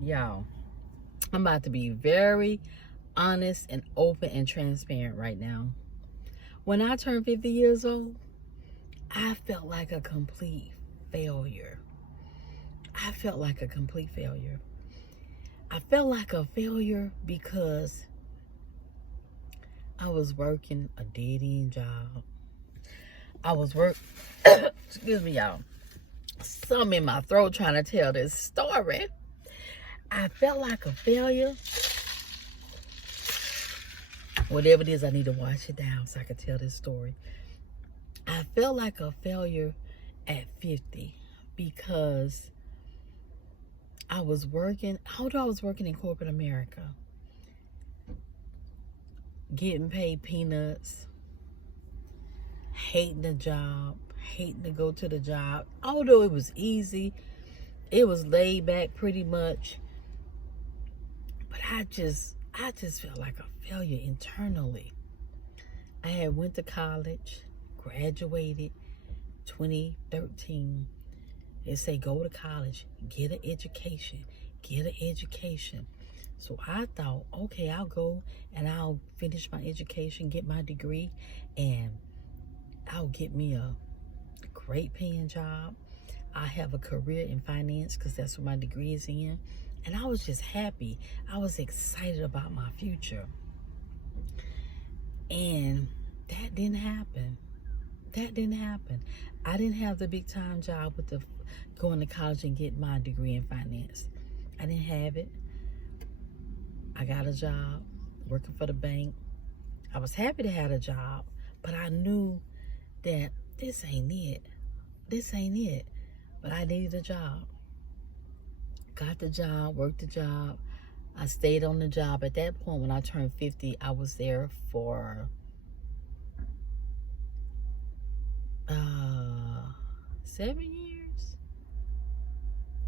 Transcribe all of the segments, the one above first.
Y'all, I'm about to be very honest and open and transparent right now. When I turned 50 years old, I felt like a complete failure. I felt like a complete failure. I felt like a failure because I was working a dead end job. I was excuse me, y'all. Something in my throat trying to tell this story. I felt like a failure. Whatever it is, I need to wash it down so I can tell this story. I felt like a failure at 50 because although I was working in corporate America, getting paid peanuts, hating the job, hating to go to the job. Although it was easy, it was laid back pretty much, but I just felt like a failure internally. I had went to college, graduated 2013. They say go to college, get an education. So I thought, okay, I'll go and I'll finish my education, get my degree, and I'll get me a great paying job. I have a career in finance because that's what my degree is in. And I was just happy. I was excited about my future. And that didn't happen. I didn't have the big time job with the going to college and get my degree in finance. I didn't have it. I got a job working for the bank. I was happy to have a job, but I knew that this ain't it. But I needed a job. Got the job, worked the job. I stayed on the job. At that point, when I turned 50, I was there for 7 years.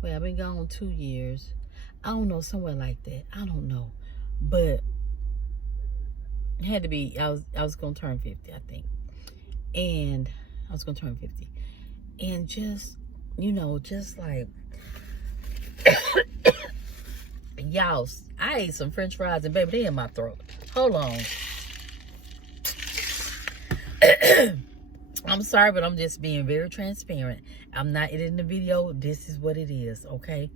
Well, I've been gone 2 years. I don't know, somewhere like that. I don't know. But it had to be, I was going to turn 50, I think. And I was going to turn 50. And just like, y'all, I ate some french fries and baby, they in my throat. Hold on. I'm sorry, but I'm just being very transparent. I'm not editing the video. This is what it is, okay?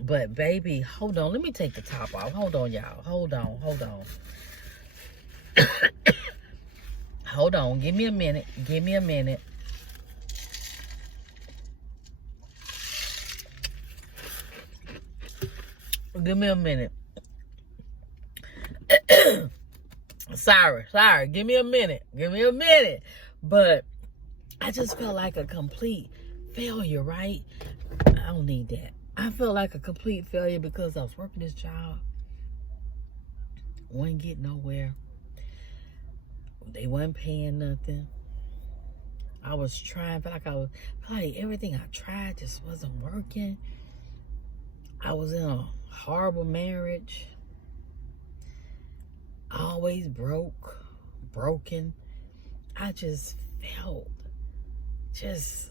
But baby, hold on. Let me take the top off. Hold on, y'all. Hold on. Hold on. Give me a minute. Give me a minute. Sorry. Give me a minute. But I just felt like a complete failure, right? I don't need that. I felt like a complete failure because I was working this job. Wasn't getting nowhere. They wasn't paying nothing. I was trying, felt like everything I tried just wasn't working. I was in a horrible marriage. Always broken. I just felt just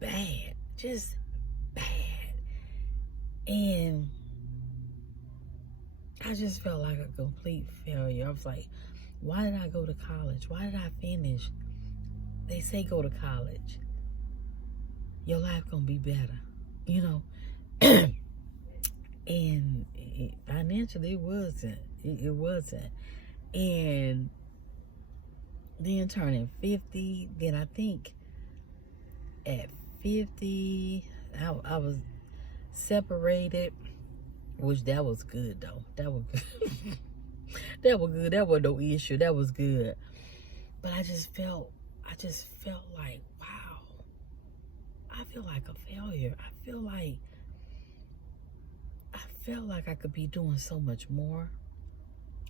bad. And I just felt like a complete failure. I was like, why did I go to college? Why did I finish? They say go to college. Your life gonna be better, And financially, it wasn't. And then turning 50, then I think at 50, I was separated, which that was good though. That was good. That was good. That was no issue. That was good. But I just felt like, wow, I feel like a failure. I feel like I could be doing so much more,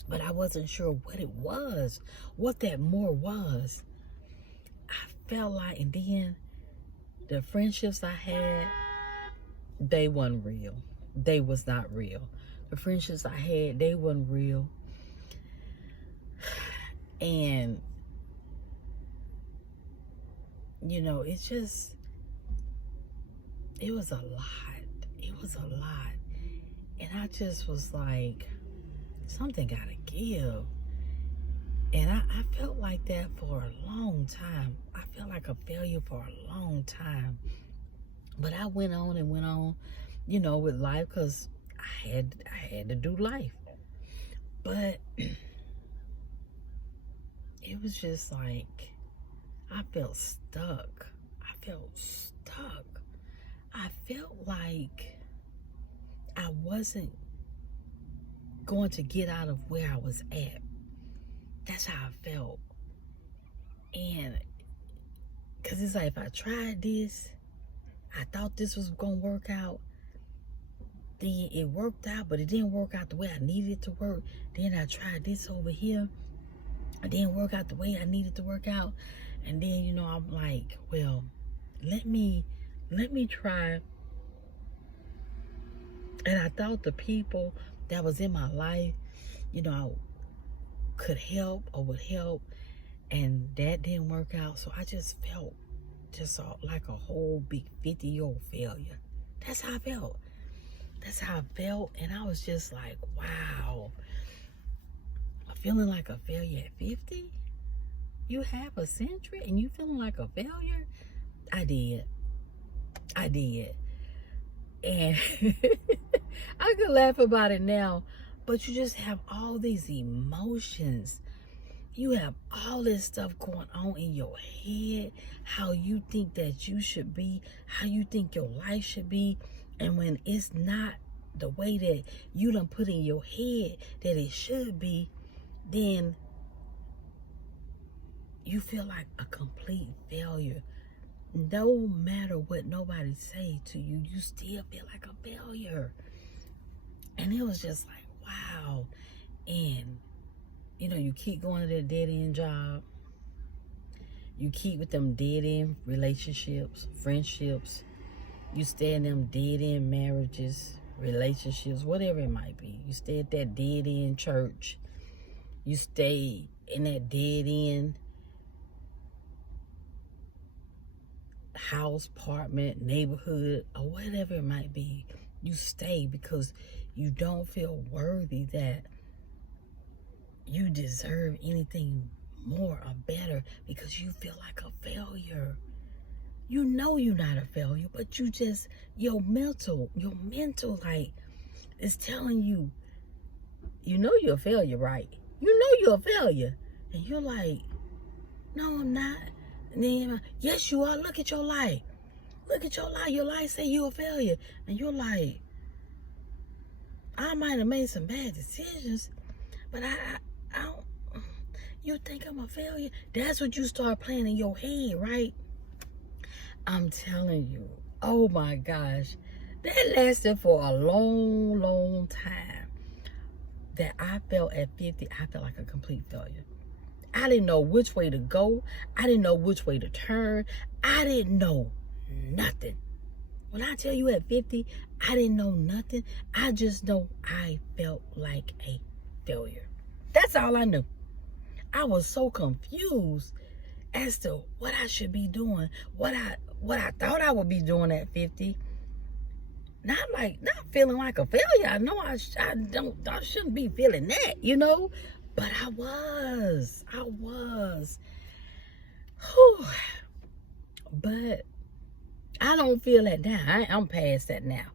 but I wasn't sure what it was, what that more was. I felt like, and then the friendships I had, they weren't real. They was not real. The friendships I had, they weren't real. And, it was a lot. It was a lot. And I just was like, something gotta give. And I felt like that for a long time. I felt like a failure for a long time. But I went on and went on, you know, with life, because I had to do life. But it was just like, I felt stuck. I felt stuck. I felt like I wasn't going to get out of where I was at. That's how I felt. And because it's like, if I tried this, I thought this was going to work out. Then it worked out, but it didn't work out the way I needed it to work. Then I tried this over here. It didn't work out the way I needed to work out. And then, you know, I'm like, well, let me try. And I thought the people that was in my life, you know, could help or would help. And that didn't work out. So I just felt like a whole big 50-year-old failure. That's how I felt. That's how I felt. And I was just like, wow. Feeling like a failure at 50? You have a century and you feeling like a failure? I did. And I could laugh about it now, but you just have all these emotions. You have all this stuff going on in your head, how you think that you should be, how you think your life should be. And when it's not the way that you done put in your head that it should be, then you feel like a complete failure. No matter what nobody say to you, you still feel like a failure. And it was just like, wow. And, you know, you keep going to that dead-end job. You keep with them dead-end relationships, friendships. You stay in them dead-end marriages, relationships, whatever it might be. You stay at that dead-end church. You stay in that dead-end house, apartment, neighborhood, or whatever it might be. You stay because you don't feel worthy that you deserve anything more or better, because you feel like a failure. You know you're not a failure, but you just, your mental like is telling you, you know you're a failure, right? You know you're a failure. And you're like, no, I'm not. And then, yes, you are. Look at your life. Look at your life. Your life say you're a failure. And you're like, I might have made some bad decisions, but I don't, you think I'm a failure? That's what you start playing in your head, right? I'm telling you, oh my gosh, that lasted for a long, long time. That I felt at 50, I felt like a complete failure. I didn't know which way to go. I didn't know which way to turn. I didn't know nothing. When I tell you at 50, I didn't know nothing. I just know I felt like a failure. That's all I knew. I was so confused as to what I should be doing, what I thought I would be doing at 50. Not feeling like a failure. I know I shouldn't be feeling that, you know, but I was. Whew. But I don't feel that now. I'm past that now.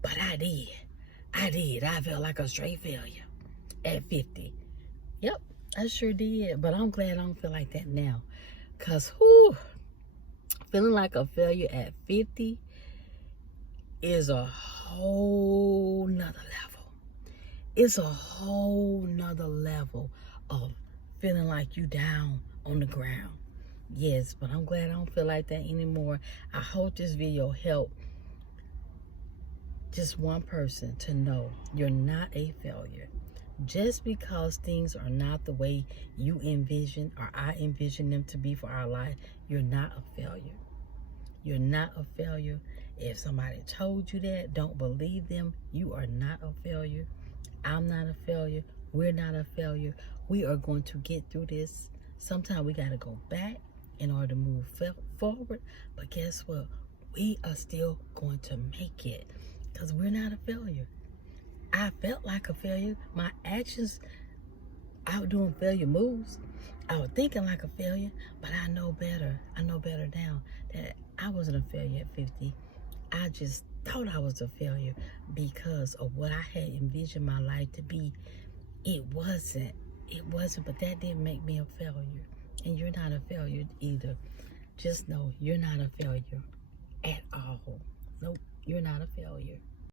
But I did. I felt like a straight failure at 50. Yep, I sure did. But I'm glad I don't feel like that now. Because, feeling like a failure at 50 is a whole nother level. It's a whole nother level of feeling like you down on the ground. Yes, but I'm glad I don't feel like that anymore. I hope this video helped just one person to know you're not a failure. Just because things are not the way you envision or I envision them to be for our life, you're not a failure. You're not a failure. If somebody told you that, don't believe them. You are not a failure. I'm not a failure. We're not a failure. We are going to get through this. Sometimes we got to go back in order to move forward. But guess what? we are still going to make it because we're not a failure. I felt like a failure. My actions, I was doing failure moves. I was thinking like a failure, but I know better. I know better now that I wasn't a failure at 50. I just thought I was a failure because of what I had envisioned my life to be. It wasn't, but that didn't make me a failure. And you're not a failure either. Just know you're not a failure at all. Nope, you're not a failure.